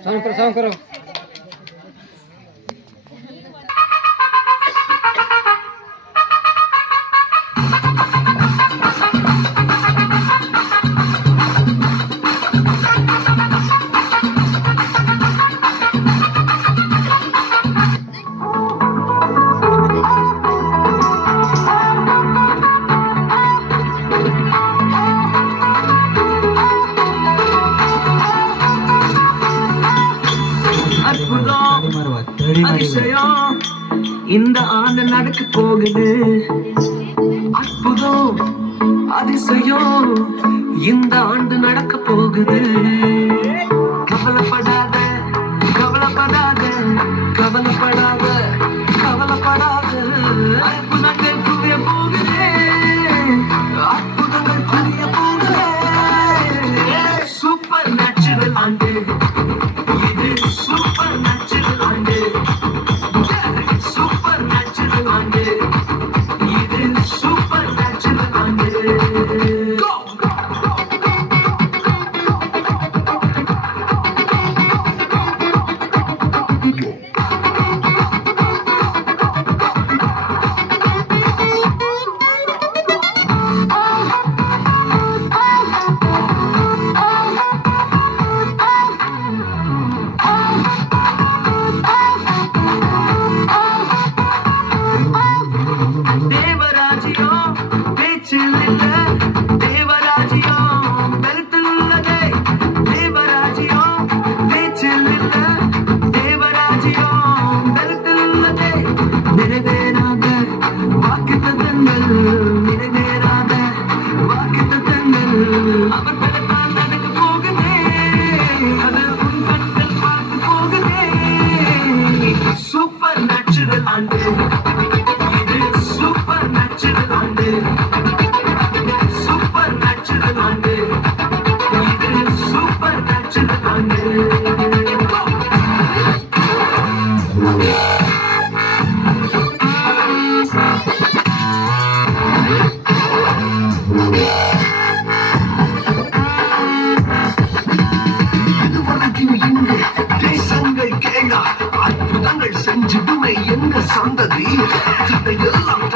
Sound करो அதிசயம் இந்த ஆண்டு நடக்க போகுது. அற்புதம் அதிசயம் இந்த ஆண்டு நடக்க போகுது. கவலைப்படாத கவலைப்படாத கவலைப்படாத கவலைப்படாத அற்புதங்கள் குவிய போகுது. அற்புதங்கள் குவிய போகுது. சூப்பர் நேச்சுரல் ஆண்டு இது. சூப்பர் நேச்சுரல் ஆண்டு. சூப்பர் நேச்சுரல் ஆண்டு இது. சூப்பர் நேச்சுரல் ஆண்டு. சூப்பர் நேச்சுரல் ஆண்டு இது. சூப்பர் நேச்சுரல் ஆண்டு. சூப்பர் நேச்சுரல் ஆண்டு இது. சூப்பர் நேச்சுரல் ஆண்டு. இதுவரைக்கும் இங்கு தேசங்கள் கேளா அற்புதங்கள் செஞ்சிடுமை எங்க சந்ததி இதையெல்லாம்